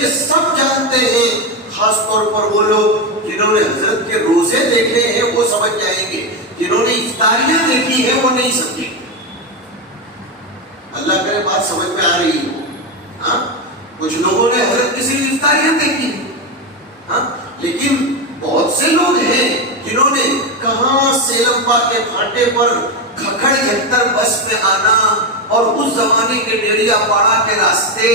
کہ سب جانتے ہیں، خاص طور پر وہ لوگ جنہوں نے حضرت کے روزے دیکھے ہیں وہ سمجھ جائیں گے، جنہوں نے افطاریاں دیکھی ہیں وہ نہیں سمجھیں گے۔ اللہ کرے بات سمجھ میں آ رہی ہو؟ ہاں، کچھ لوگوں نے حضرت کی صرف افطاریاں دیکھی ہیں، ہاں، لیکن بہت سے لوگ ہیں جنہوں نے کہاں سیلمپا کے پھاٹے پر کھکھڑ جھتر بس میں آنا اور اس زمانے کے ڈیڑیا پاڑا کے راستے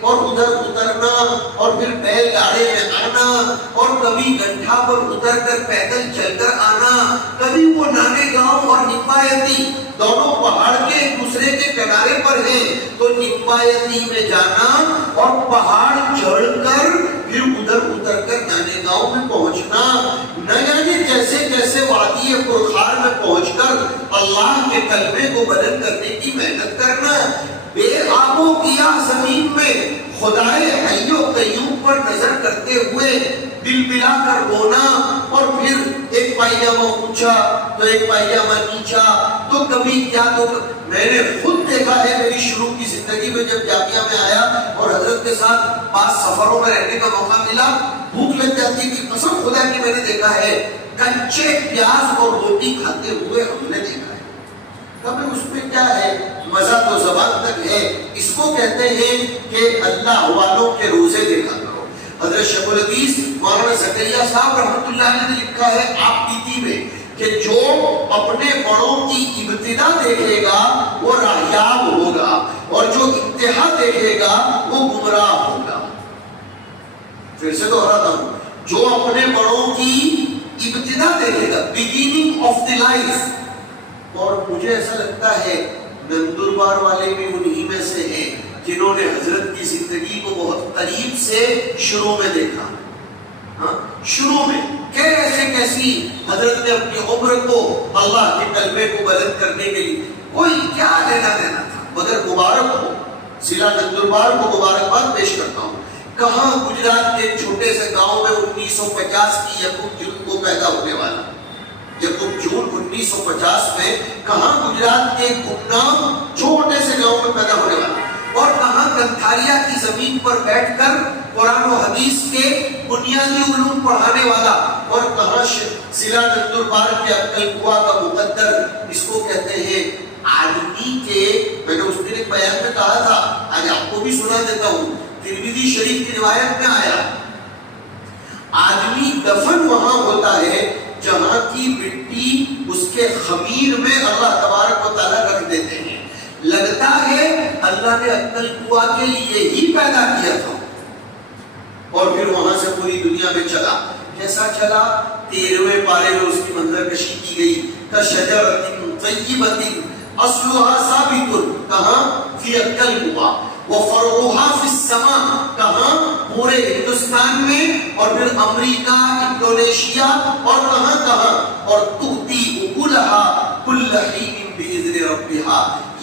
اور ادھر اترنا اور پھر بیل گاڑی میں آنا اور کبھی گنٹھا پر اتر کر پیدل چل کر آنا، کبھی وہ نانے گاؤں اور نپایتی دونوں پہاڑ کے ایک دوسرے کے کنارے پر ہیں تو نپایتی میں جانا اور پہاڑ چڑھ کر پھر ادھر اتر کر نانے گاؤں میں پہنچنا، نہ جانے کیسے کیسے وادی پرخار میں پہنچ کر اللہ کے کلمے کو بلند کرنے کی محنت کرنا، بے آب و گیاہ زمین میں خدائے حی و قیوم پر نظر کرتے ہوئے دل بلا کر رونا، اور پھر ایک پائجامہ اونچا تو ایک پائجامہ نیچا، تو کبھی کیا تو میں نے خود دیکھا ہے میری شروع کی زندگی میں جب جامعہ میں آیا اور حضرت کے ساتھ بعض سفروں میں رہنے کا موقع ملا، بھوک لگ جاتی تھی، قسم خدا کی میں نے دیکھا ہے کچے پیاز اور روٹی کھاتے ہوئے ہم نے دیکھا ہے۔ کبھی اس میں کیا ہے، مزہ تو زبان تک ہے، اس کو کہتے ہیں کہ اللہ والوں کے روزے دیکھا کرو۔ حضرت شیخ الحدیث مولانا زکریا صاحب رحمۃ اللہ علیہ نے لکھا ہے آپ بیتی میں کہ جو اپنے بڑوں کی ابتدا دیکھے گا وہ راہیاب ہوگا اور جو انتہا دیکھے گا وہ گمراہ ہوگا۔ پھر سے دوہراتا ہوں، جو اپنے بڑوں کی ابتدا دیکھے گا، beginning of the life، اور مجھے ایسا لگتا ہے نندربار والے بھی انہی میں سے ہیں جنہوں نے حضرت کی زندگی کو بہت قریب سے شروع میں دیکھا، ہاں، شروع میں کیسے کیسی حضرت نے اپنی عمر کو اللہ کے کلمے کو بلند کرنے کے لیے، کوئی کیا لینا دینا تھا، مگر مبارک ہو، ضلع نندربار کو مبارکباد پیش کرتا ہوں۔ کہاں گجرات کے چھوٹے سے گاؤں میں 1950 کی یکم جون کو پیدا ہونے والا، یکم جون 1950 میں کہاں گجرات کے گمنام چھوٹے سے گاؤں میں پیدا ہونے والا، اور کہاں گنتھاریا کی زمین پر بیٹھ کر قرآن و حدیث کے بنیادی علوم پڑھانے والا، اور کہاں ضلع نندربار کے عقل قوا کا مقدر، اس کو کہتے ہیں عالمی کے، میں نے اس دن ایک بیان میں کہا تھا، آج آپ کو بھی سنا دیتا ہوں، ترمذی شریف کی روایت میں آیا آدمی دفن وہاں ہوتا ہے جہاں کی مٹی اس کے خمیر میں اللہ تبارک و تعالیٰ رکھ دیتے ہیں، لگتا ہے اللہ نے عقل قوا کے لیے ہی پیدا کیا تھا، اور پھر وہاں سے پوری دنیا میں چلا۔ کیسا چلا؟ 13ویں پارے میں اس کی منظر کشی کی گئی، کشجرۃ طیبۃ اصلها ثابت، کہاں؟ فی عقل قوا، وفرعها فی السماء، کہاں؟ پورے ہندوستان میں، اور پھر امریکہ، انڈونیشیا، اور کہاں کہاں، اور تؤتی اکلها کل حین باذن ربها۔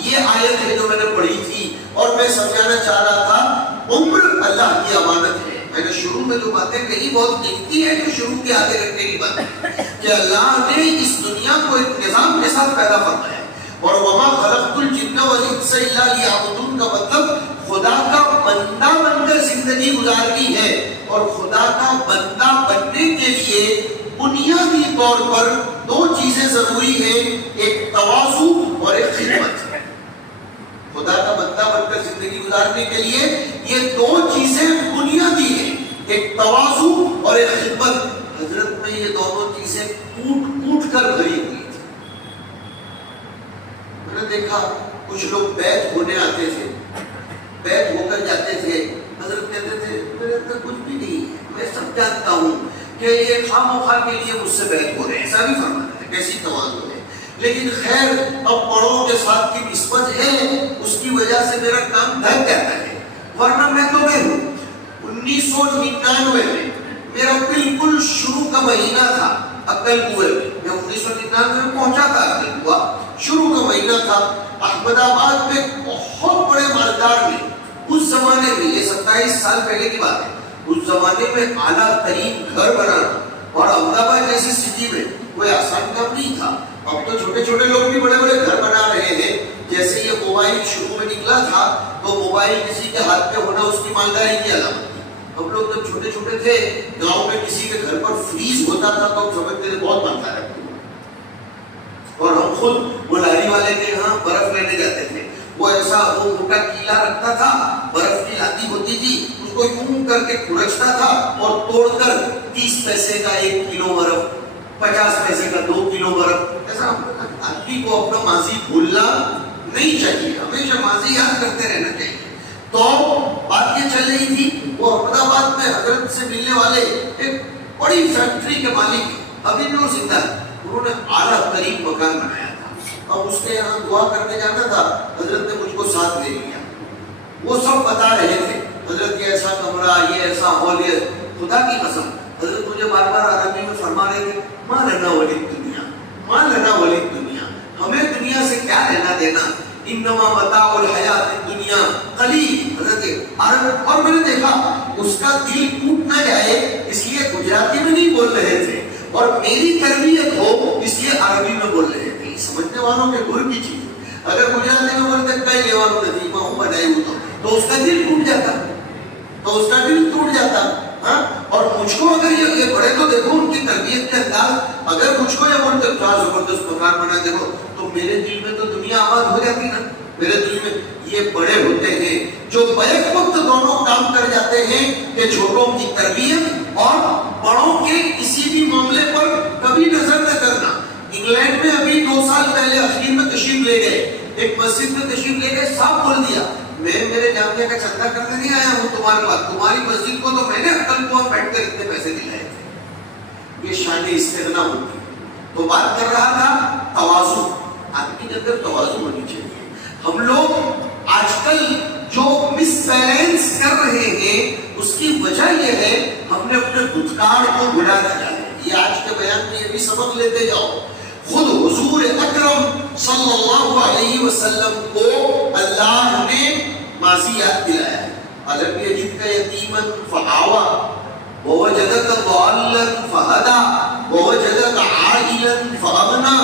یہ آیت ہے جو میں نے پڑھی تھی، اور میں سمجھانا چاہ رہا تھا عمر اللہ کی امانت ہے۔ میں نے شروع میں جو باتیں کہی بہت قیمتی ہے، جو شروع کے آدھے گھنٹے کی بات ہے کہ اللہ نے اس دنیا کو ایک نظام کے ساتھ پیدا فرمایا، اور وما خلقت الجن والانس الا لیعبدون کا مطلب خدا کا بندہ بن کر زندگی گزارنی ہے، اور خدا کا بندہ بننے کے لیے بنیادی طور پر دو چیزیں ضروری ہیں، ایک تواضع اور ایک خدمت۔ خدا کا بندہ بن کر زندگی گزارنے کے لیے یہ دو چیزیں بنیادی ہیں، ایک تواضع اور ایک خدمت۔ حضرت میں یہ دونوں چیزیں کوٹ کوٹ کر بھری ہوئی تھی۔ میں نے دیکھا کچھ لوگ بیعت ہونے آتے تھے، بیعت ہو کر جاتے تھے، حضرت کہتے تھے میرے اندر کچھ بھی نہیں ہے، میں سب جانتا ہوں کہ یہ خواہ کے لیے مجھ سے بیعت ہو رہے ہیں، ایسا بھی فرماتے تھے، کیسی تواضع ہے، لیکن خیر اب بڑوں کے ساتھ کی نسبت ہے، اس کی وجہ سے میرا کام دھک جاتا ہے، ورنہ میں تو میں ہوں۔ 1999 میں میرا بالکل شروع کا مہینہ تھا عقل قوے میں 1999 میں پہنچا تھا عقل قوا، شروع کا مہینہ تھا۔ احمد آباد میں بہت بڑے مالدار نے اس زمانے میں، یہ 27 سال پہلے کی بات ہے، اس زمانے میں اعلیٰ ترین گھر بنانا اور احمد آباد جیسی سٹی میں کوئی آسان کام نہیں تھا۔ اب تو چھوٹے چھوٹے لوگ بھی بڑے بڑے گھر بنا رہے ہیں۔ جیسے یہ موبائل شروع میں نکلا تھا تو موبائل کسی کے ہاتھ میں ہونا اس کی مالداری کی علامت تھی، ہم لوگ جب چھوٹے چھوٹے تھے گاؤں میں کسی کے گھر پر فریز ہوتا تھا تو ہم سمجھتے تھے بہت بنتا ہے، اور ہم خود وہ لاری والے کے یہاں برف لینے جاتے تھے. وہ ایسا وہ موٹا کیلا رکھتا تھا، برف کی لاتی ہوتی تھی، اس کو یوں کر کے کھرچتا تھا اور توڑ کر 30 پیسے کا 1 کلو برف، 50 پیسے کا 2 کلو برف. ایسا آدمی کو اپنا ماضی بھولنا نہیں چاہیے، ہمیشہ ماضی یاد کرتے رہنا چاہیے. تو بات یہ چل رہی تھی، وہ احمد آباد میں حضرت سے ملنے والے ایک بڑی فیکٹری کے مالک، ابھی بھی وہ زندہ ہے، انہوں نے اعلیٰ ترین مکان بنایا تھا. اب اس کے یہاں دعا کرنے جانا تھا، حضرت نے مجھ کو ساتھ لے لیا. وہ سب بتا رہے تھے، حضرت یہ ایسا کمرہ، یہ ایسا ہال، یہ خدا کی قسم حضرت مجھے بار بار عربی میں فرما رہے تھے، ماں لنا ولی دنیا، ماں لنا ولی دنیا، ہمیں دنیا سے کیا لینا دینا، انما متاع الحیات الدنیا قلیل. حضرت اور میں نے دیکھا اس کا دل ٹوٹ نہ جائے اس لیے گجراتی میں نہیں بول رہے تھے، اور میری تربیت ہو اس لیے عربی میں بول رہے تھے. سمجھنے والوں کے گر کی چیز، اگر گجراتی میں بولتے کئی لیوانوں نظیمہ ہوں بنائے ہوں تو اس کا دل ٹوٹ جاتا، تو اس کا دل ٹوٹ جاتا. ہاں، اور مجھ کو اگر یہ بڑے تو دیکھو ان کی تربیت کے انداز، اگر مجھ کو یہ بولتے کیا زبردست مکان بنا دیکھو، تو میرے دل میں تو دنیا آباد ہو جاتی نا. میرے دل میں یہ بڑے ہوتے ہیں جو بیک وقت دونوں کام کر جاتے ہیں کہ چھوٹوں کی تربیت اور بڑوں کے کسی بھی معاملے پر کبھی نظر نہ کرنا. انگلینڈ میں ابھی 2 سال پہلے اخیر میں تشریف لے گئے، ایک مسجد میں تشریف لے گئے، صاحب بول دیا میں میرے جامعہ کا چندہ کرنے نہیں آیا ہوں تمہارے پاس، تمہاری مسجد کو تو میں نے عقل کو بیٹھ کر اتنے پیسے دلائے تھے. یہ شان استغنا ہوتی ہے. تو بات کر رہا تھا تواضع، آدمی کے اندر تواضع ہونی چاہیے. ہم لوگ آج کل جو مس بیلنس کر رہے ہیں اس کی وجہ یہ ہے ہم نے اپنے بھوتکال کو بھلا دیا ہے. یہ آج کے بیان میں یہ بھی سبق لیتے جاؤ. خود حضور اکرم صلی اللہ علیہ وسلم کو اللہ نے ماضی یاد دلایا ہے. الم یجدک یتیما فآوی ووجدک ضالا فہدی ووجدک عائلا فاغنی.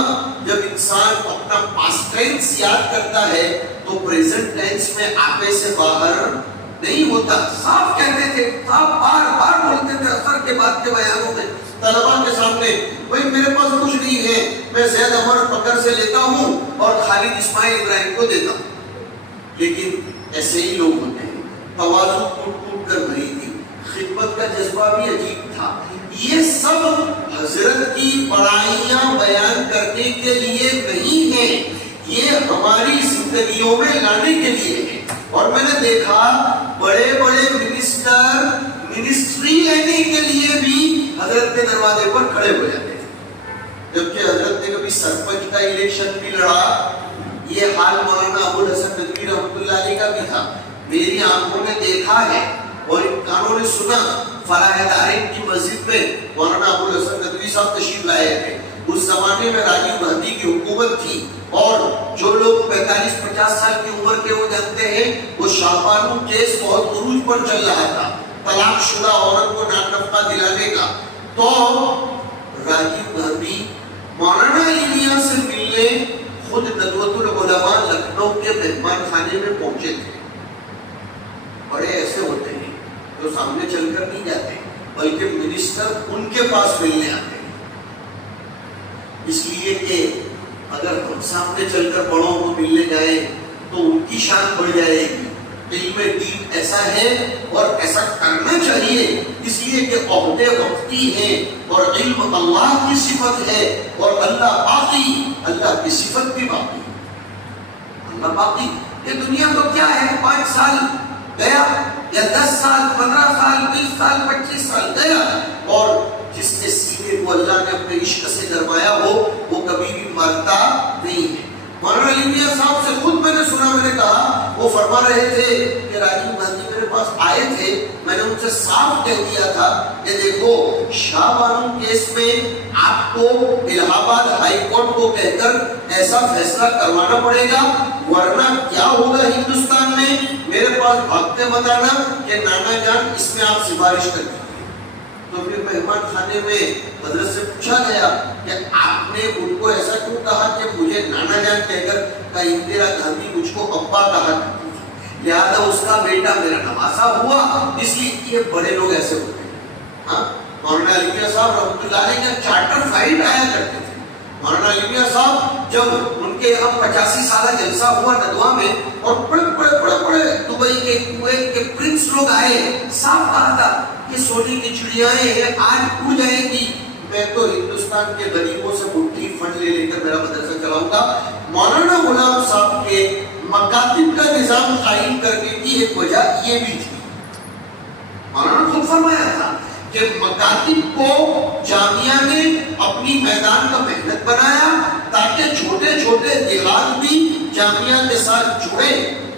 جب انسان اپنا پاسٹ ٹینس یاد کرتا ہے تو پریزنٹ ٹینس میں آگے سے باہر نہیں ہوتا. صاف کہتے تھے، صاف بار بار بولتے تھے اثر کے بعد کے بیانوں میں طلباء کے سامنے، بھائی میرے پاس کچھ نہیں ہے، میں زید عمر بکر سے لیتا ہوں اور خالد اسماعیل ابراہیم کو دیتا ہوں. لیکن ایسے ہی لوگ ہوتے ہیں. تواضع ٹوٹ ٹوٹ کر بھری تھی، خدمت کا جذبہ بھی عجیب تھا. یہ سب حضرت کی بڑائیاں بیان کرنے کے لیے نہیں ہے، یہ ہماری زندگیوں میں لانے کے لیے ہے. اور میں نے دیکھا بڑے بڑے منسٹر منسٹری لینے کے لیے بھی حضرت کے دروازے پر کھڑے ہو جاتے تھے. جبکہ حضرت نے کبھی سرپنچ کا الیکشن بھی لڑا. یہ حال مولانا ابو الحسن ندوی رحمۃ اللہ علیہ کا بھی تھا. میری آنکھوں نے دیکھا ہے اور ان کانوں نے سنا. فلاح دارین کی مسجد میں مولانا ابو الحسن ندوی صاحب تشریف لائے تھے. اس زمانے میں راجیو گاندھی کی حکومت تھی اور جو لوگ 45-50 سال کی عمر کے وہ جانتے ہیں وہ شاہ بانو کیس بہت عروج پر چل رہا تھا، طلاق شدہ عورت کو نان نفقہ دلانے کا. تو راجیو گاندھی مولانا علی سے ملنے خود ندوۃ العلماء لکھنؤ کے مہمان خانے میں پہنچے تھے. بڑے ایسے ہوتے ہیں جو سامنے چل کر نہیں جاتے بلکہ منسٹر ان کے پاس ملنے آتے ہیں. اس لیے کہ اگر ہم سامنے چل کر بڑوں کو ملنے جائیں تو ان کی شان بڑھ جائے گی. علم دین ایسا ہے اور ایسا کرنا چاہیے، اس لیے کہ عہدے وقتی ہیں اور علم اللہ کی صفت ہے اور اللہ باقی، اللہ کی صفت بھی باقی. اللہ باقی. یہ دنیا تو کیا ہے، 5 سال گیا یا 10 سال 15 سال 20 سال 25 سال گیا، اور جس کے سینے کو اللہ نے اپنے عشق سے گرمایا ہو وہ کبھی بھی مرتا نہیں ہے. مولانا علی میاں صاحب سے خود میں نے سنا، میں نے کہا وہ فرما رہے تھے کہ راجیو گاندھی میرے پاس آئے تھے، میں نے ان سے صاف کہہ دیا تھا کہ دیکھو شاہ بانو کیس میں آپ کو الہ آباد ہائی کورٹ کو کہہ کر ایسا فیصلہ کروانا پڑے گا، ورنہ کیا ہوگا ہندوستان میں، میرے پاس بھاگتے بتانا کہ نانا جان اس میں آپ سفارش کر دیجیے. تو پھر مہمان خانے میں حضرت سے پوچھا گیا کہ آپ نے ان کو ایسا کیوں کہا کہ مجھے نانا جان کہہ کر، کہ اندرا گاندھی مجھ کو ابا کہا کرتی تھی، لہذا اس کا بیٹا میرا نواسا ہوا، اس لیے یہ بڑے لوگ ایسے ہوتے ہیں۔ ہاں مولانا علی میاں صاحب رحمۃ اللہ علیہ کا چارٹر فلائٹ آیا کرتے تھے۔ مولانا علی میاں صاحب جب ان کے یہاں 85 سالہ جلسہ ہوا ندوہ میں، اور بڑے دبئی کے کویت کے پرنس لوگ آئے، صاحب کہا تھا کہ سونے کی چڑیاں ہیں آج اڑ جائیں گی، میں تو ہندوستان کے غریبوں سے مٹھی فنڈ لے کر میرا مدرسہ چلاؤں گا۔ مولانا غلام صاحب کے مکاتب کا نظام قائم کرنے کی ایک وجہ یہ بھی تھی، مولانا خود فرمایا تھا کہ مکاتب کو جامعہ نے اپنی میدان کا محنت بنایا تاکہ چھوٹے چھوٹے دیہات بھی جامعہ کے ساتھ جڑے،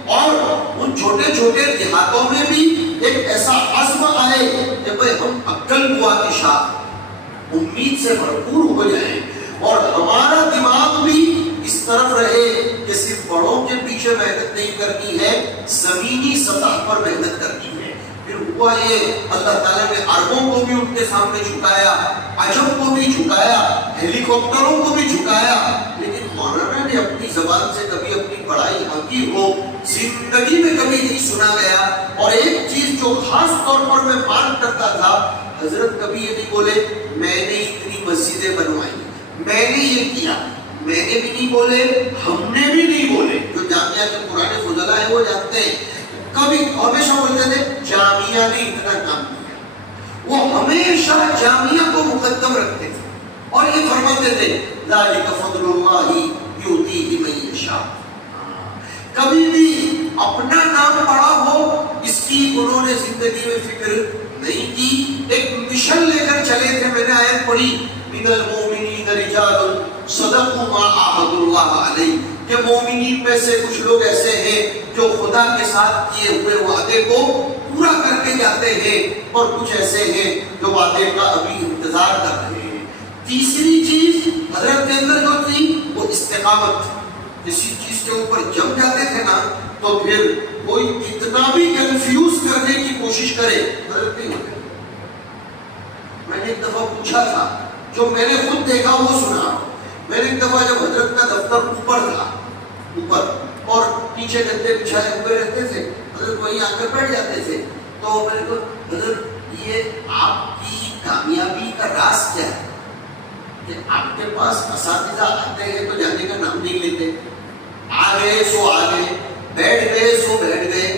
اور ان چھوٹے چھوٹے دیہاتوں میں بھی ایک ایسا عزم آئے کہ بھئی ہم عقل ہوا کی شاخ امید سے بھرپور ہو جائیں، اور ہمارا دماغ بھی اس طرف رہے کہ صرف بڑوں کے پیچھے محنت نہیں کرنی ہے، زمینی سطح پر محنت کرنی ہے۔ پھر ہوا یہ اللہ تعالیٰ نے عربوں کو بھی ان کے سامنے جھکایا، عجم کو بھی جھکایا، ہیلی کاپٹروں کو بھی جھکایا، لیکن مولانا نے اپنی زبان سے کبھی اپنی بڑائی ہنکی ہو زندگی میں کبھی نہیں سنا گیا۔ اور ایک چیز جو خاص طور پر میں مارک کرتا تھا، حضرت کبھی یہ نہیں بولے میں نے اتنی مسجدیں بنوائی، میں نے یہ کیا، میں نے بھی نہیں بولے، ہم نے بھی نہیں بولے۔ جو جامعہ کے پرانے فضلاء ہیں وہ جانتے ہیں، کبھی ہمیشہ بولتے تھے جامعہ نے اتنا کام کیا، وہ ہمیشہ جامعہ کو مقدم رکھتے تھے، اور یہ فرماتے تھے ذالک فضل اللہ یؤتیہ من یشاء۔ کبھی بھی اپنا نام پڑا ہو اس کی انہوں نے زندگی میں فکر نہیں کی۔ ایک مشن لے کر چلے تھے، میں نے آیت پڑھی من المؤمنین رجال صدقوا ما عاهدوا اللہ علیہ، کہ مومنین میں سے کچھ لوگ ایسے ہیں جو خدا کے ساتھ کیے ہوئے وعدے کو پورا کر کے جاتے ہیں، اور کچھ ایسے ہیں جو وعدے کا ابھی انتظار کر رہے ہیں۔ تیسری چیز حضرت کے اندر جو تھی وہ استقامت تھی، کسی چیز کے اوپر جم جاتے تھے نا تو پھر کوئی کتنا بھی کنفیوز کرنے کی کوشش کرے حضرت نہیں ہوتے۔ میں نے ایک دفعہ پوچھا تھا، جو میں نے خود دیکھا وہ سنا، میں نے ایک دفعہ جب حضرت کا دفتر اوپر تھا، اوپر اور پیچھے گدے بچھائے ہوئے رہتے تھے، حضرت وہیں آ کر بیٹھ جاتے تھے، تو میں نے کہا حضرت یہ آپ کی کامیابی کا راز کیا ہے کہ آپ کے پاس اساتذہ آتے ہیں تو جانے کا نام نہیں لیتے، آ گئے سو آ گئے، بیٹھ گئے سو بیٹھ گئے۔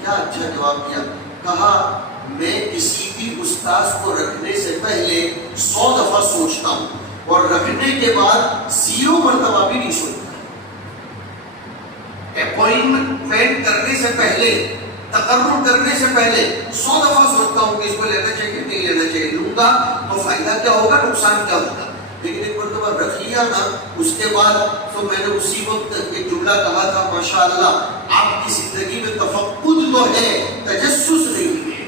کیا اچھا جواب دیا، کہا میں کسی بھی استاذ کو رکھنے سے پہلے 100 دفعہ سوچتا ہوں، اور رکھنے کے بعد 0 مرتبہ بھی نہیں سوچتا۔ اپوائنٹمنٹ کرنے سے پہلے، تقرر کرنے سے پہلے 100 دفعہ سوچتا ہوں کہ اس کو لینا چاہیے کہ نہیں لینا چاہیے، لوں گا تو فائدہ کیا ہوگا، نقصان کیا ہوگا۔ لیکن ایک مرتبہ رکھ لیا نا، اس کے بعد تو میں نے اسی وقت ایک جملہ کہا تھا، ماشاءاللہ آپ کی زندگی میں تفقد تو ہے، تجسس نہیں ہے۔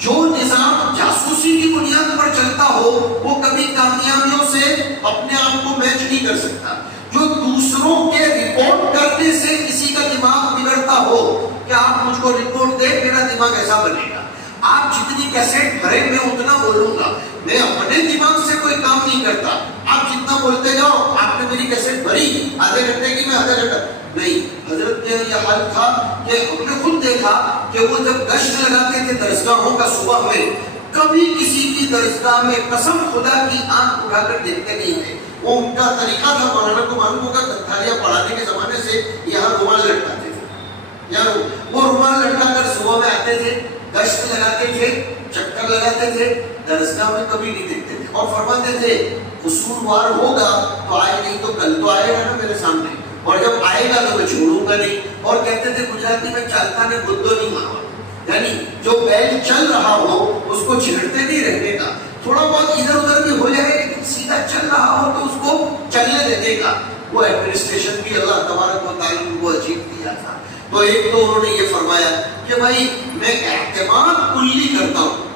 جو نظام جاسوسی کی بنیاد پر چلتا ہو وہ کبھی کامیابیوں سے اپنے آپ کو میچ نہیں کر سکتا۔ جو دوسروں کے رپورٹ کرنے سے کسی کا دماغ بگڑتا ہو کہ آپ مجھ کو رپورٹ دیں میرا دماغ ایسا بنے گا، آپ جتنی کیسٹ بھریں میں اتنا بولوں گا، میں اپنے دماغ سے کوئی کام نہیں کرتا۔ آپ جتنا بولتے جاؤ، آپ نے میری کیسٹ بھری آدھے گھنٹے کی، میں آدھا گھنٹہ نہیں۔ حضرت کے یہ حال تھا کہ ہم نے خود دیکھا کہ وہ جب گشت لگاتے تھے درسگاہوں کا صبح میں، کبھی کسی کی درسگاہ میں قسم خدا کی آنکھ اٹھا کر دیکھتے نہیں تھے۔ وہ ان کا طریقہ تھا، مولانا کو معلوم ہوگا تھالیاں پڑھانے کے زمانے سے یہاں رومال لٹکاتے تھے، یہاں وہ رومال لٹکا کر صبح میں آتے تھے، گشت لگاتے تھے، چکر لگاتے تھے، درسگاہ میں کبھی نہیں دیکھتے تھے، اور فرماتے تھے قصوروار ہوگا تو آج نہیں تو کل تو آئے گا نا میرے سامنے، اور جب آئے گا تو میں چھوڑوں گا نہیں۔ اور کہتے تھے گجراتی میں چالتا نے بدو نہیں مارا، یعنی جو بیل چل رہا ہو اس کو چھیڑتے نہیں رہنے کا، تھوڑا بہت ادھر ادھر بھی ہو جائے لیکن سیدھا چل رہا ہو تو اس کو چلنے دینے کا۔ وہ ایڈمنسٹریشن بھی اللہ تبارک و تعالیٰ نے وہ عجیب دیا تھا۔ تو ایک تو انہوں نے یہ فرمایا کہ بھائی میں اعتماد کلی کرتا ہوں،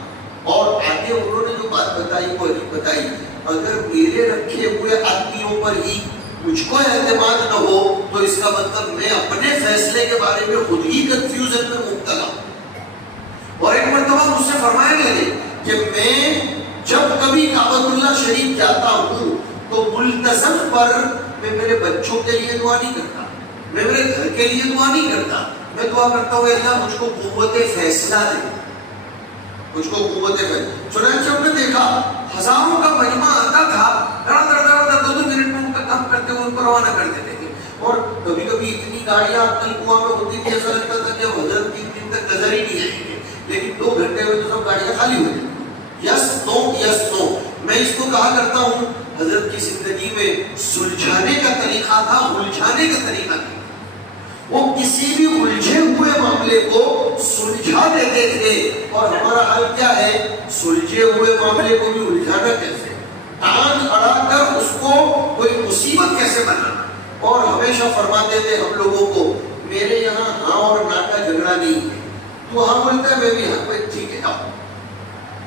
اور آگے انہوں نے جو بات بتائی وہ عجیب بتائی، اگر میرے رکھے ہوئے آدمیوں پر ہی مجھ کو اعتماد نہ ہو تو اس کا مطلب میں اپنے فیصلے کے بارے میں خود ہی کنفیوژن میں مبتلا ہوں۔ اور ایک مرتبہ مجھ سے فرمانے لگے کہ میں جب کبھی کعبۃ اللہ شریف جاتا ہوں تو ملتزم پر میں میرے بچوں کے لیے دعا نہیں کرتا، میں میرے گھر کے لیے دعا نہیں کرتا، میں دعا کرتا ہوں اللہ مجھ کو قوت فیصلہ دے، مجھ کو قوت فیصلہ. چنانچہ ہم نے دیکھا ہزاروں کا مجمع آتا تھا، دو منٹ میں ان کا کام کرتے ہوئے ان کو روانہ کر دیتے تھے. اور کبھی کبھی اتنی گاڑیاں کل کنواں میں ہوتی تھی ایسا لگتا تھا کہ حضرت 3 دن تک نظر ہی نہیں آئیں گے، لیکن 2 گھنٹے میں تو سب گاڑیاں خالی ہو جاتی. یس نو. میں اس کو کہا کرتا ہوں حضرت کی زندگی میں سلجھانے کا طریقہ تھا، الجھانے کا طریقہ نہیں. وہ کسی بھی الجھے ہوئے معاملے کو سلجھا دیتے تھے. اور ہمارا حل کیا ہے؟ سلجھے ہوئے معاملے کو بھی الجھانا کیسے، ٹانگ اڑا کر اس کو کوئی مصیبت کیسے بنانا. اور ہمیشہ فرماتے تھے ہم لوگوں کو میرے یہاں ہاں اور نا کا جھگڑا نہیں ہے، تو ہاں بولتا ہے میں بھی ہاں، ٹھیک ہے آؤ.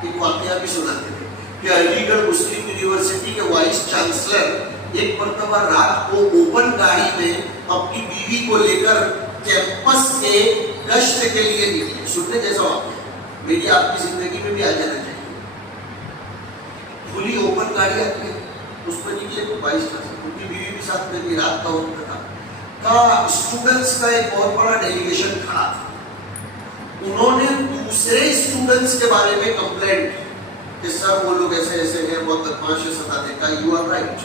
ایک واقعہ بھی سناتے تھے کہ علی گڑھ مسلم یونیورسٹی کے وائس چانسلر ایک مرتبہ رات کو اوپن گاڑی میں اپنی بیوی کو لے کر کیمپس کے گشت کے لیے نکلے. سننے جیسا واقعہ میری آپ کی زندگی میں بھی آ جانا چاہیے. کھلی اوپن گاڑی آتی ہے، اس پر نکلے تو وائس چانسلر، ان کی بیوی بھی ساتھ میں تھی. رات کا وقت تھا، اسٹوڈنٹس کا ایک بہت بڑا ڈیلیگیشن کھڑا تھا. انہوں نے دوسرے اسٹوڈنٹس کے بارے میں کمپلینٹ کہ سر وہ لوگ ایسے ایسے ہیں، بہت بدماش ستاتے. کہا یو آر رائٹ.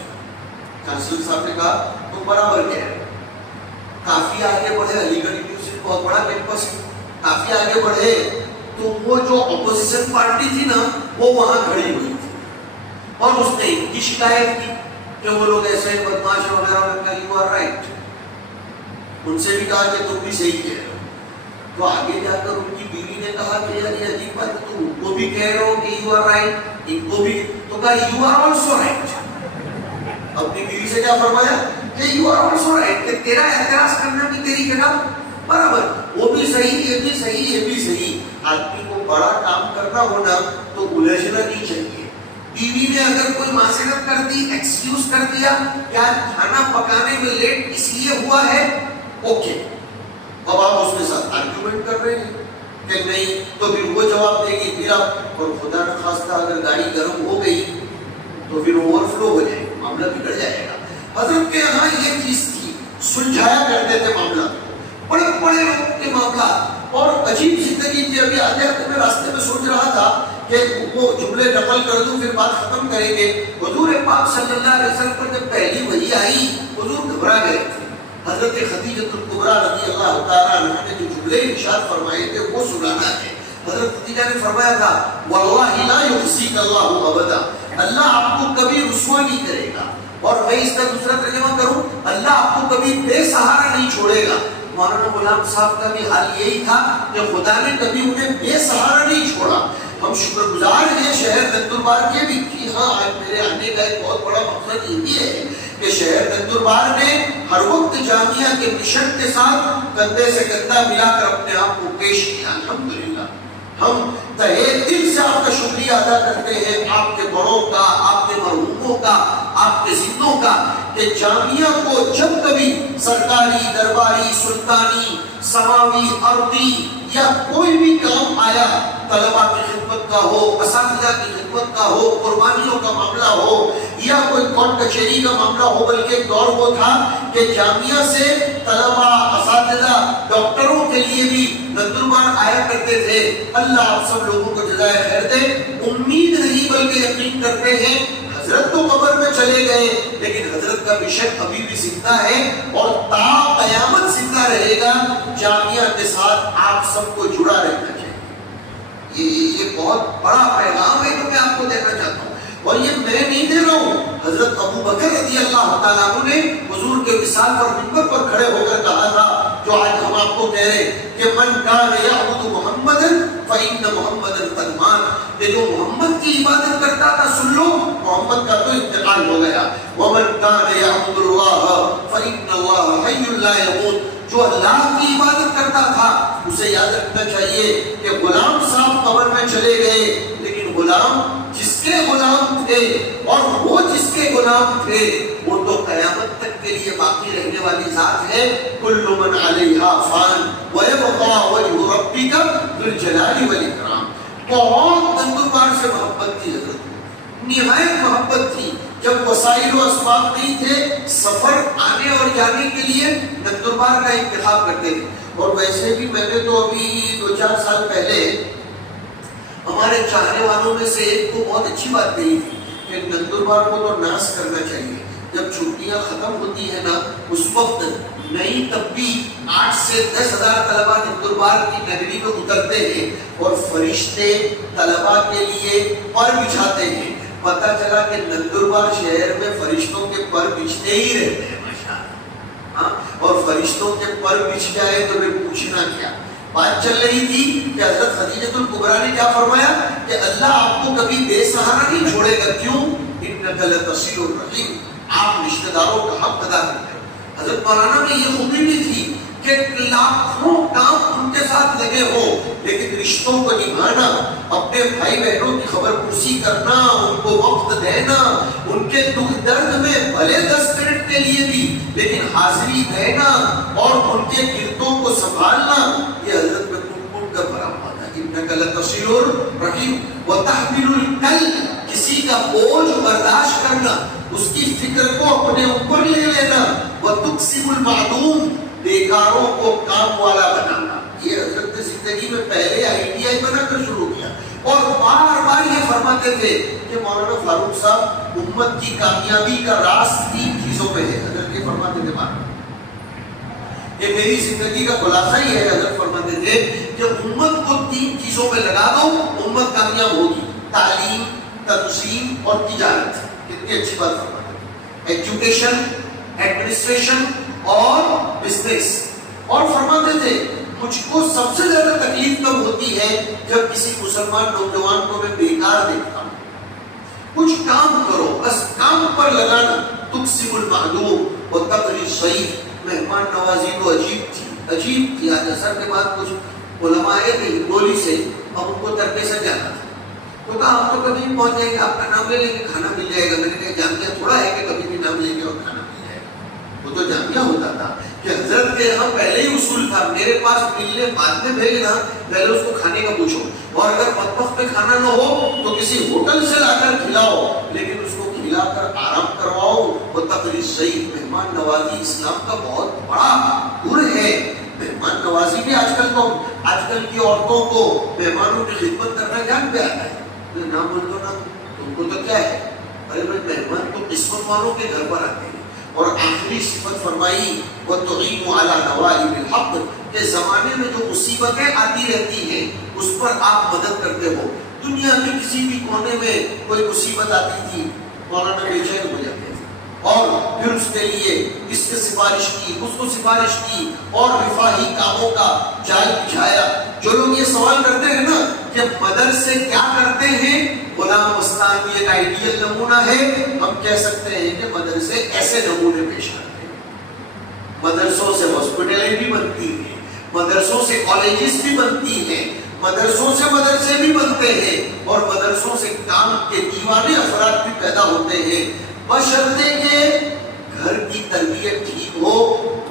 چانسلر صاحب نے کہا تم برابر کہہ رہے. کافی آگے بڑھے، علی گڑھ یونیورسٹی بہت بڑا کیمپس ہے، کافی آگے بڑھے تو وہ جو اپوزیشن پارٹی تھی نا وہ وہاں کھڑی ہوئی تھی اور اس نے ان کی شکایت کی کہ وہ لوگ ایسے بدماش وغیرہ. میں کہا یو آر رائٹ. ان سے بھی کہا کہ تم بھی صحیح کہہ رہے ہو. تو آگے جا کر ان کی بیوی نے کہا کہ یار یہ عجیب بات ہے، تم ان کو بھی کہہ رہے ہو کہ یو آر رائٹ، ان کو بھی. تو کہا یو آر آلسو رائٹ. اپنی بیوی سے کیا فرمایا کہ یو آر آلسو رائٹ، کہ تیرا اعتراض کرنا بھی تیری جگہ برابر، وہ بھی صحیح، یہ بھی صحیح، یہ بھی صحیح. آدمی کو بڑا کام کرنا ہونا تو الجھنا نہیں چاہیے. بیوی نے اگر کوئی معذرت کر دی، ایکسکیوز کر دیا کہ آج کھانا پکانے میں لیٹ اس لیے ہوا ہے، اوکے. اب آپ اس کے ساتھ آرگیومنٹ کر رہے ہیں کہ نہیں، تو پھر وہ جواب دے گی. پھر آپ، اور خدا نخواستہ اگر گاڑی گرم ہو گئی تو پھر اوور فلو ہو جائے گا، معاملہ بگڑ جائے گا. حضرت کے یہاں یہ چیز تھی، سلجھایا کرتے تھے معاملات کو، بڑے بڑے لوگوں کے معاملات. اور عجیب زندگی تھی. ابھی آتے آتے میں راستے میں سوچ رہا تھا کہ وہ جملے نقل کر دوں پھر بات ختم کریں گے. حضور پاک صلی اللہ علیہ وسلم پر جب پہلی وحی آئی حضور گھبرا گئے تھے. حضرت خدیجہ الکبریٰ رضی اللہ تعالیٰ عنہا نے جو جملے ارشاد فرمائے تھے وہ سنانا ہے. حضرت خدیجہ نے فرمایا تھا واللہ لا یخزیک اللہ ابدا، اللہ آپ کو کبھی رسوا نہیں کرے گا. اور میں اس کا دوسرا ترجمہ کروں، اللہ آپ کو کبھی بے سہارا نہیں چھوڑے گا. مولانا غلام صاحب کا بھی حال یہی تھا کہ خدا نے کبھی انہیں بے سہارا نہیں چھوڑا. ہم شکر گزار ہیں شہر نندربار کے بھی. جی ہاں، آج میرے آنے کا ایک بہت بڑا مقصد یہ بھی ہے کہ شہر نندربار نے ہر وقت جامعہ کے مشن کے ساتھ کندھے سے کندھا ملا کر اپنے آپ کو پیش کیا. الحمدللہ ہم تہے دل سے آپ کا شکریہ ادا کرتے ہیں، آپ کے بڑوں کا، آپ کے مرحوموں کا، آپ کے زندوں کا، کہ جامعہ کو جب کبھی سرکاری، درباری، سلطانی، سماوی، ارضی یا کوئی بھی کام آیا، طلباء کی خدمت کا ہو، اساتذہ کی خدمت کا ہو، قربانیوں کا معاملہ ہو یا کوئی کورٹ کچہری کا معاملہ ہو، بلکہ ایک دور وہ تھا کہ جامعہ سے طلباء، اساتذہ، ڈاکٹروں کے لیے بھی نندربار آیا کرتے تھے. اللہ آپ سب لوگوں کو جزائے خیر دے. امید نہیں بلکہ یقین کرتے ہیں حضرت تو قبر میں چلے گئے لیکن حضرت کا مشن ابھی بھی زندہ ہے اور تا قیامت زندہ رہے گا. جامعہ کے ساتھ آپ سب کو جڑا رہنا چاہیے. یہ بہت بڑا پیغام ہے جو میں آپ کو دینا چاہتا ہوں. اور یہ میں نہیں دے رہا ہوں، حضرت ابو بکر رضی اللہ تعالیٰ عنہ نے حضور کے وصال پر منبر پر کھڑے ہو کر کہا تھا، جو آج ہم آپ کو کہہ رہے ہیں کہ من کان یعبد محمدا فإن محمدا قد مات، کہ جو محمد کی عبادت کرتا تھا، سن لو محمد کا تو انتقال ہو گیا. ومن کان یعبد اللہ فإن اللہ حی لا یموت، جو اللہ کی عبادت کرتا تھا اسے یاد رکھنا چاہیے کہ غلام صاحب قبر میں چلے گئے لیکن غلام جس کے غلام تھے اور وہ جس کے غلام تھے وہ تو قیامت تک کے لیے باقی رہنے والی ذات ہے. کل من علیہا فان ویبقى وجہ ربک ذو الجلال والاکرام. بہت نندربار سے محبت تھی حضرت، نہایت محبت تھی. جب وسائل و اسباب نہیں تھے، سفر آنے اور جانے کے لیے نندربار کا انتخاب کرتے تھے. اور ویسے بھی میں نے تو ابھی 2-4 سال پہلے ہمارے چاہنے والوں میں سے ایک کو بہت اچھی بات کہی تھی کہ نندربار کو تو ناس کرنا چاہیے. جب چھٹیاں ختم ہوتی ہیں نا اس وقت نئی تبی 8 سے 10 ہزار طلباء نندربار کی نگری میں اترتے ہیں اور فرشتے طلباء کے لیے پر بچھاتے ہیں. پتہ چلا کہ نندربار شہر میں فرشتوں کے پر بچھتے ہی رہتے ہیں ماشاءاللہ. اور فرشتوں کے پر بچھ جائے تو پھر پوچھنا کیا. بات چل رہی تھی کہ حضرت خدیجہ الکبریٰ نے کیا فرمایا کہ اللہ آپ کو کبھی بے سہارا نہیں چھوڑے گا. کیوں؟ انک لتصل الرحیم، آپ رشتہ داروں کا حق ادا کرتے ہیں. حضرت مولانا میں یہ خوبی بھی تھی کہ لاکھوں کام ان کے ساتھ لگے ہوں لیکن رشتوں کو نبھانا، اپنے بھائی بہنوں کی خبر پرسی کرنا، ان کو وقت دینا، ان کے دکھ درد میں بھلے 10 منٹ کے لیے بھی لیکن حاضری دینا اور ان کے گردوں کو سنبھالنا، یہ حضرت میں ٹوٹ کر بھرا ہوا تھا. انک لتصل الرحیم وتحمل الکل، کسی کا بوجھ برداشت کرنا، اس کی فکر کو اپنے اوپر لے لینا. وتکسب المعدوم، بیکاروں کو کام والا بنانا. یہ حضرت نے زندگی میں پہلے آئیڈیا بنا کر شروع کیا اور بار بار یہ فرماتے تھے کہ مولانا فاروق صاحب امت کی کامیابی کا راز 3 چیزوں میں ہے. حضرت یہ فرماتے تھے بار یہ میری زندگی کا خلاصہ ہی ہے. حضرت فرماتے تھے کہ امت کو 3 چیزوں میں لگا دو امت کامیاب ہوگی: تعلیم، تنظیم اور تجارت. کتنی اچھی بات فرماتے ہیں. ایجوکیشن، ایڈمنسٹریشن اور بزنس. اور فرماتے تھے مجھ کو سب سے زیادہ تکلیف کب ہوتی ہے جب کسی مسلمان نوجوان کو میں بیکار دیکھتا ہوں. کچھ کام کرو، بس کام پر لگانا. تکسب المعدوم وتقری الضیف، مہمان نوازی تو عجیب تھی. آج اثر کے بعد کچھ علماء آئے تھے ہنگولی سے، اب ان کو ترکے سے جانا تھا تو کہا آپ تو کبھی بھی پہنچ جائیں گے، آپ کا نام لے لیں گے کھانا مل جائے گا. میں نے کہا جامعہ تھوڑا ہے کہ کبھی بھی نام لیں گے اور کھانا مل جائے گا. وہ تو جامعہ ہوتا تھا کہ حضرت کے یہاں پہلے ہی اصول تھا میرے پاس ملنے بعد میں بھیجنا، پہلے اس کو کھانے کا پوچھو اور اگر مطبخ میں کھانا نہ ہو تو کسی ہوٹل سے لا کر کھلاؤ لیکن اس کو کھلا کر آرام کرواؤ. وہ تقریر صحیح مہمان نوازی اسلام کا بہت بڑا گر ہے. مہمان نوازی بھی آج کل کی عورتوں کو مہمانوں کی خدمت کرنا جان پہ آتا ہے. نہ بول دو نا تم کو تو کیا ہے. ارے بھائی مہمان تو قسمت والوں کے گھر پر آتے ہیں. اور آخری صفت فرمائی وَتُعِينُ عَلَى نَوَائِبِ الْحَقِّ، کہ زمانے میں جو مصیبتیں آتی رہتی ہیں اس پر آپ مدد کرتے ہو. دنیا میں کسی بھی کونے میں کوئی مصیبت آتی تھی مولانا بے چین ہو جاتے تھے اور پھر اس کے لیے اس سے سفارش کی، اس کو سفارش کی اور رفاہی کاموں کا جال بچھایا. جو لوگ یہ سوال کرتے ہیں نا کہ مدرسے کیا کرتے ہیں، غلام مستانی ایک آئیڈیل نمونہ ہے. ہم کہہ سکتے ہیں کہ مدرسے ایسے نمونے پیش کرتے ہیں. مدرسوں سے ہاسپٹلیں بھی بنتی ہیں، مدرسوں سے کالجز بھی بنتی ہیں، مدرسوں سے مدرسے بھی بنتے ہیں اور مدرسوں سے کام کے دیوانے افراد بھی پیدا ہوتے ہیں بشرطے کہ گھر کی تربیت ٹھیک ہو.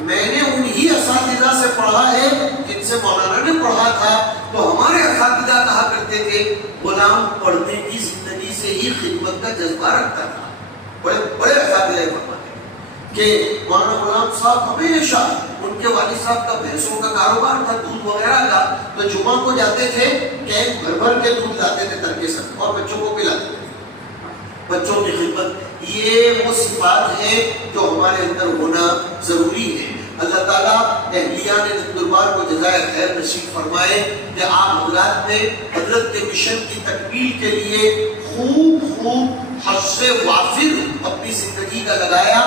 میں نے انہی اساتذہ سے پڑھا ہے جن سے مولانا نے پڑھا تھا. تو ہمارے اساتذہ کہا کرتے تھے غلام پڑھنے کی زندگی سے ہی خدمت کا جذبہ رکھتا تھا. بڑے اساتذہ فرماتے ہیں کہ مولانا غلام صاحب ہمیشہ ان کے والد صاحب کا بھینسوں کا کاروبار تھا، دودھ وغیرہ کا، تو جمعہ کو جاتے تھے کیمپ بھر بھر کے دودھ لاتے تھے ترکے سے اور بچوں کو پلاتے تھے. بچوں کی خدمت یہ وہ صفات ہیں جو ہمارے اندر ہونا ضروری ہے. اللہ تعالیٰ اہلیان نندربار کو جزائے خیر نصیب فرمائے کہ آپ حضرات نے حضرت کے مشن کی تکمیل کے لیے خوب حص وافر اپنی زندگی کا لگایا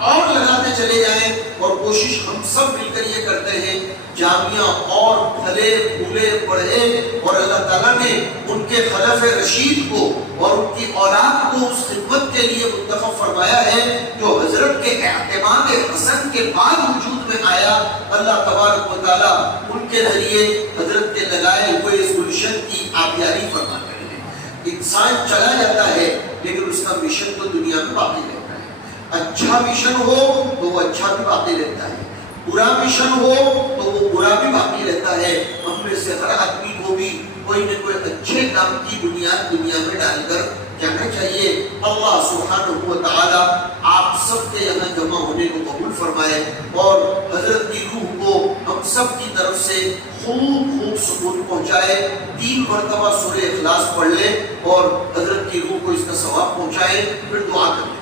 اور لگاتے چلے جائیں. اور کوشش ہم سب مل کر یہ کرتے ہیں جامعہ اور پھلے پھولے پڑھے اور اللہ تعالیٰ نے ان کے خلف رشید کو اور ان کی اولاد کو اس خدمت کے لیے منتخب فرمایا ہے جو حضرت کے اعتماد حسن کے بعد وجود میں آیا. اللہ تبارک و تعالیٰ ان کے ذریعے حضرت کے لگائے ہوئے اس گلشن کی آبیاری فرماتے ہیں. انسان چلا جاتا ہے لیکن اس کا مشن تو دنیا میں باقی رہتا ہے. اچھا مشن ہو تو وہ اچھا بھی باقی رہتا ہے، برا مشن ہو تو وہ برا بھی باقی رہتا ہے. ہم میں سے ہر آدمی کو بھی کوئی نہ کوئی اچھے کام کی بنیاد دنیا میں ڈال کر جانا چاہیے. اللہ سبحانہ و تعالی آپ سب کے یہاں جمع ہونے کو قبول فرمائے اور حضرت کی روح کو ہم ہم سب کی طرف سے خوب سکون پہنچائے. 3 مرتبہ سورہ اخلاص پڑھ لیں اور حضرت کی روح کو اس کا ثواب پہنچائے، پھر دعا کریں.